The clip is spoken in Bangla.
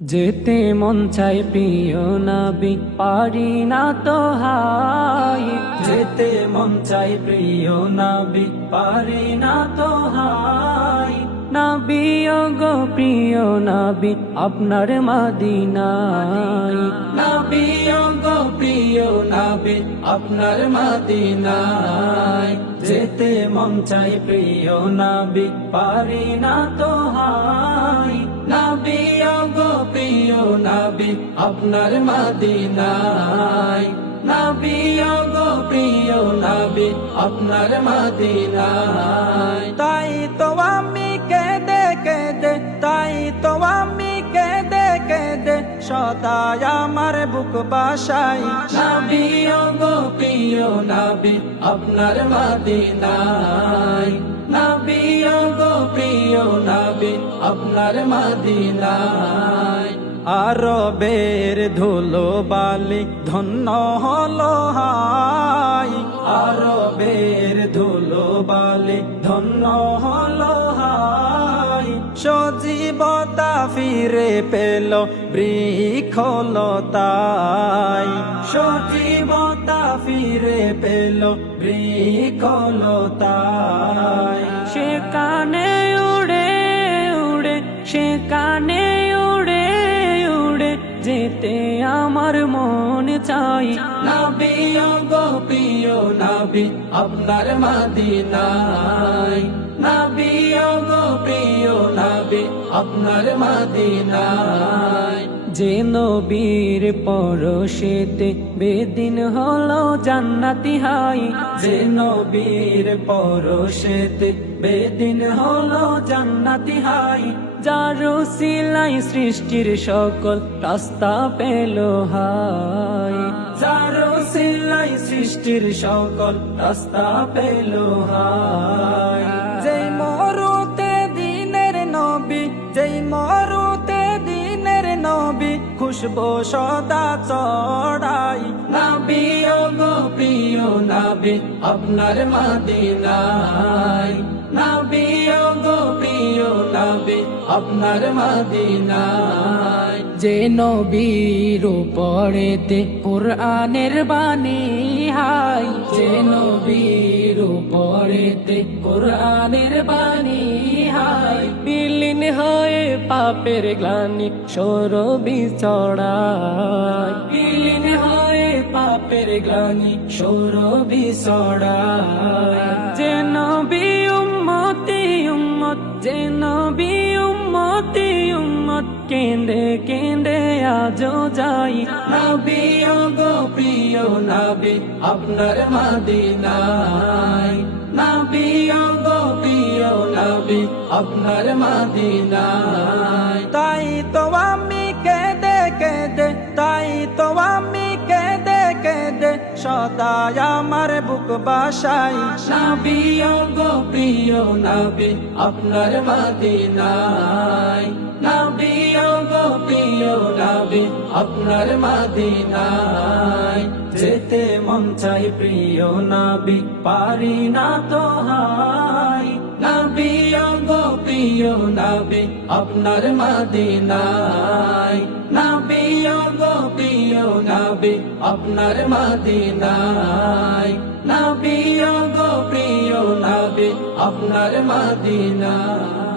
যেতে মন চাই প্রিয় নবী, পারি না তো হাই। যেতে মন চাই প্রিয় নবী, পারি না তো হাই। নবী গো প্রিয় নবী, আপনার মদিনায়। নবী গো প্রিয় নবী, আপনার মদিনায়। যেতে মন চাই প্রিয় নবী, পারি না তো হাই। নবী গো প্রিয় নবী, আপনার মদিনায়। নবী গো প্রিয় নবী, আপনার মদিনায়। তাই তো আমি কেঁদে কেঁদে, তাই তো আমি কেঁদে কেঁদে সদাই আমার বুক বাসাই। নবী গো প্রিয় নবী, আপনার মদিনায়। নবী গো প্রিয় নবী, আপনার মদিনায়। আরবের ধুলো বালি ধন্য হলো হাই। আরবের ধুলো বালি ধন্য হলো হাই। সজীবতা ফিরে পেল বৃক্ষলতায়। সজীবতা ফিরে পেল বৃক্ষলতায়। সেখানে উড়ে উড়ে, সেখানে উড়ে উড়ে যেতে আমার মন চাই। নবী গো প্রিয় নবী, আপনার মদিনায়। নবী গো প্রিয় নবী, আপনার মদিনায়। যে নবীর পরশেতে বেদিন হলো জান্নাতি হাই। যে নবীর পরশেতে বেদিন হলো জান্নাতি হাই। যার উসিলাই সৃষ্টির সকল রাস্তা পেল হাই। যার উসিলাই সৃষ্টির সকল রাস্তা পেল হাই। যেই মরুতে দিনের নবী, যেই মরুতে দিনের নবী, খুশবু সদা চড়াই। নবী গো প্রিয় নবী, আপনার মদিনায়। নবী গো প্রিয় নবী, আপনার মদিনায়। যে নবীর উপরেতে কুরআনের বাণী হাই। যে নবীর উপরেতে কুরআনের বাণী হাই। বিলীন হয়ে পাপের গ্লানি সরবি চড়ায়। বিলীন হয়ে পাপের গ্লানি সরবি চড়ায়। যে নবী উম্মতি উম্মত, যে নবী উম্মতি উম্মত, কেঁদে কেঁদে আজো যাই। নবী গো প্রিয় নবী, আপনার মদিনায়। নবী গো প্রিয় নবী, আপনার মদিনায়। তাই তো আমি কেঁদে কেঁদে, তাই তো আমি কেঁদে কেঁদে সদাই আমার বুক বাসাই। নবী গো প্রিয় নবী, আপনার মদিনায়। নবী গো প্রিয় নবী, আপনার মদিনায়। যেতে মন চাই প্রিয় নবী, পারি না তো হাই। নবী গো প্রিয় নবী, আপনার মদিনায়। নবী গো প্রিয় নবী, আপনার মদিনায়। নবী গো প্রিয় নবী, আপনার মদিনায়।